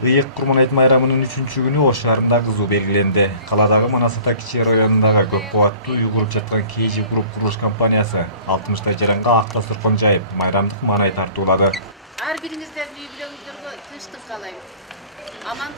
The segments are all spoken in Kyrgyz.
Ыйык Курманайт майрамынын 3-чү күнү Ош шаарында кызуу белгиленди. Каладагы Манас ата кичи районундагы көп кабаттуу үй куруп жаткан KG Group курулуш компаниясы 60 жаранга ак дасторкон жайып, майрамдык маанай тартуулады. Ар бириңиздердин үй бүлөңүздөргө тынчтык каалайм.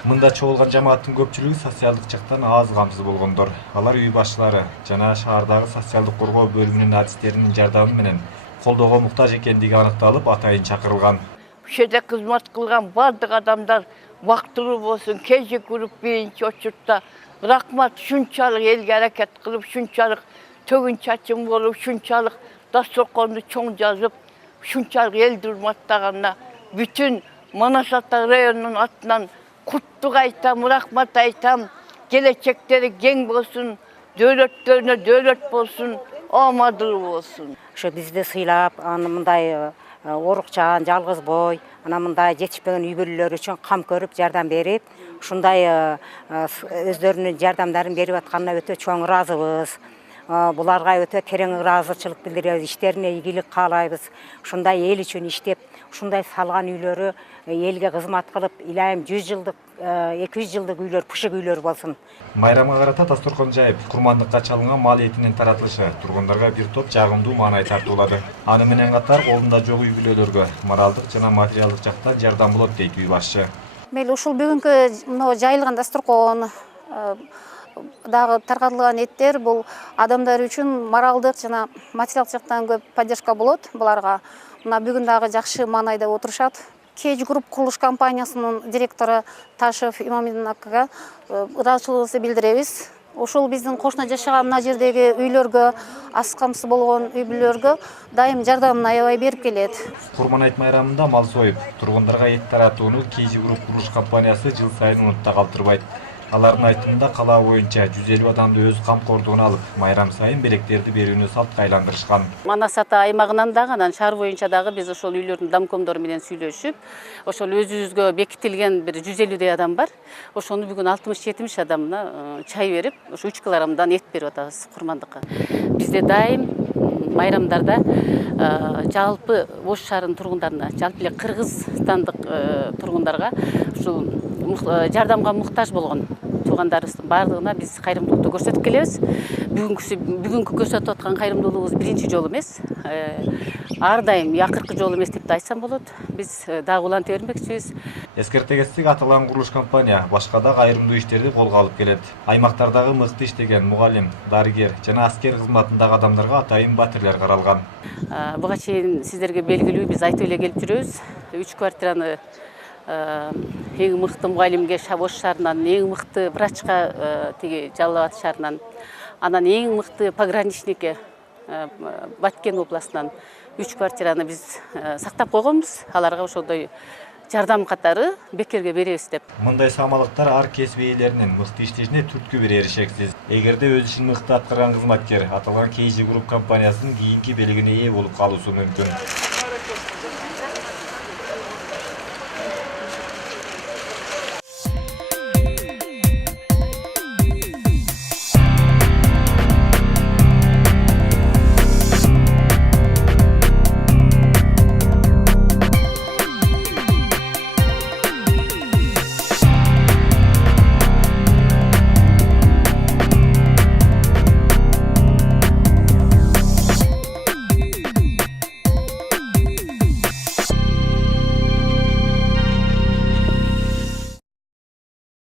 Мында чогулган жамааттын көпчүлүгү социалдык жактан аз камсыз болгондор. Алар үй башчылары жана шаардагы социалдык коргоо бөлүмүнүн адистеринин жардамы менен колдоого муктаж экендиги аныкталып, атайын чакырылган. Бул жерде кызмат кылган бардык адамдар бактылуу болсун. KG Group биринчи очуртта рахмат, шунчалык элге аракет кылып, шунчалык төгүн чачым болуп, шунчалык дасторконду чоң жазып, шунчалык элди урматтаганына бүтүн Манас ата районунун атынан куттук айтам, рахмат айтам. Келечектери кең болсун, дөөлөттөрүнө дөөлөт болсун, амандуу болсун. Ошо бизди сыйлап, аны мындай орукчан, жалгыз бой, ана мындай жетишпеген үй бүлөлөр үчүн кам көрүп, жардам берип, ушундай өздөрүнүн жардамдарын берип атканына өтө чоң ыраазыбыз. Буларга өтө терең ыраазычылык билдиребиз, иштерине ийгилик каалайбыз. Ушундай эл үчүн иштеп, ушундай салган үйлөрү элге кызмат кылып, илайым 100 жылдык, 200 жылдык үйлөр, пушук үйлөр болсун. Майрамга карата дасторкон жайып, курмандыкка чалынган мал этинин таратылышы тургундарга бир топ жагымдуу маанай тартуулады. Аны менен катар колунда жок үй бүлөлөргө моралдык жана материалдык жактан жардам болот дейт үй башчы. Мейли ушул бүгүнкү мына жайылган дасторкон дагы таркатылган эттер бул адамдар үчүн моралдык жана материалдык жактан көп поддержка болот буларга. Мына бүгүн дагы жакшы маанайда отурушат. KG Group курулуш компаниясынын директору Ташев Имамидин акага ыраазычылыгыбызды билдиребиз. Ошол биздин кошуна жашаган мына жердеги үйлөргө, аз камсыз болгон үй бүлөлөргө дайым жардамын аябай берип келет. Курманайт майрамында мал союп, тургундарга эт таратууну KG Group курулуш компаниясы жыл сайын унутта калтырбайт. Алардын айтымында кала боюнча 150 адамды өз камкордугуна алып, майрам сайын белектерди берүүнү салтка айландырышкан. Манас ата аймагынан дагы, анан шаар боюнча дагы биз ошол үйлөрдүн домкомдору менен сүйлөшүп, ошол өзүбүзгө бекитилген бир 150 адам бар. Ошону бүгүн 60-70 адамына чай берип, ошо 3 килограммдан эт берип атабыз курмандыкка. Бизде дайым майрамдарда жалпы Ош шаарынын тургундарына, жалпы эле кыргызстандык тургундарга ушул жардамга муктаж болгон туугандарыбыздын баардыгына биз кайрымдуулукту көрсөтүп келебиз. Бүгүнкү көрсөтүп аткан кайрымдуулугубуз биринчи жолу эмес. Ар дайым акыркы жолу эмес деп айтсам болот. Биз дагы уланта бермекчибиз. Эскерте кетсек, аталган курулуш компания башка да кайрымдуу иштерди колго алып келет. Аймактардагы мыкты иштеген мугалим, дарыгер жана аскер кызматындагы адамдарга атайын батирлер каралган. Буга чейин сиздерге белгилүү биз айтып эле келип жүрөбүз. 3 квартираны эң мыкты мугалимге Ош шаарынан, эң мыкты врачка тиги Жалал Абад шаарынан, анан эң мыкты пограничникке Баткен областынан 3 квартираны биз сактап койгонбуз. Аларга ошондой жардам катары бекерге беребиз деп. Мындай самалыктар ар кесип ээлеринин мыкты иштешине түрткү берери шексиз. Эгерде өз ишин мыкты аткарган кызматкер аталган KG Group компаниясынын кийинки белегине ээ болуп калуусу мүмкүн.